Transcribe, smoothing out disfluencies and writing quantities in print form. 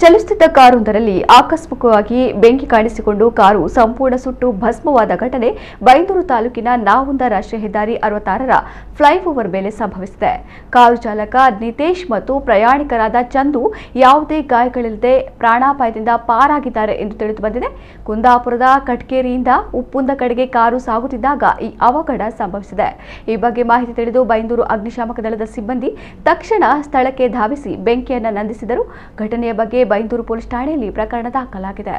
ಚಲಿಸುತ್ತಿದ್ದ ಕಾರೊಂದರಲ್ಲಿ ಆಕಸ್ಮಿಕವಾಗಿ ಬೆಂಕಿ ಕಾಣಿಸಿಕೊಂಡು ಕಾರು ಸಂಪೂರ್ಣ ಸುಟ್ಟು ಭಸ್ಮವಾದ ಘಟನೆ ಬೈಂದೂರು ತಾಲೂಕಿನ ನಾವುಂದ ರಾಷ್ಟ್ರೀಯ ಹೆದ್ದಾರಿ 66ರ ಫ್ಲೈಓವರ್ ಮೇಲೆ ಸಂಭವಿಸಿದೆ. ಕಾರು ಚಾಲಕ ನಿತೇಶ್ ಮತ್ತು ಪ್ರಯಾಣಿಕರಾದ ಚಂದು ಯಾವುದೇ ಗಾಯಗಳಿಲ್ಲದೆ ಪ್ರಾಣಾಪಾಯದಿಂದ ಪಾರಾಗಿದ್ದಾರೆ ಎಂದು ತಿಳಿದುಬಂದಿದೆ. ಕುಂದಾಪುರದ ಕಟ್ಕೇರಿಯಿಂದ ಉಪ್ಪುಂದ ಕಡೆಗೆ ಕಾರು ಸಾಗುತ್ತಿದ್ದಾಗ ಈ ಅವಘಡ ಸಂಭವಿಸಿದೆ. ಈ ಬಗ್ಗೆ ಮಾಹಿತಿ ತಿಳಿದು ಬೈಂದೂರು ಅಗ್ನಿಶಾಮಕ ದಳದ ಸಿಬ್ಬಂದಿ ತಕ್ಷಣ ಸ್ಥಳಕ್ಕೆ ಧಾವಿಸಿ ಬೆಂಕಿಯನ್ನು ನಂದಿಸಿದರು. ಘಟನೆಯ ಬಗ್ಗೆ ಬೈಂದೂರು ಪೊಲೀಸ್ ಠಾಣೆಯಲ್ಲಿ ಪ್ರಕರಣ ದಾಖಲಾಗಿದೆ.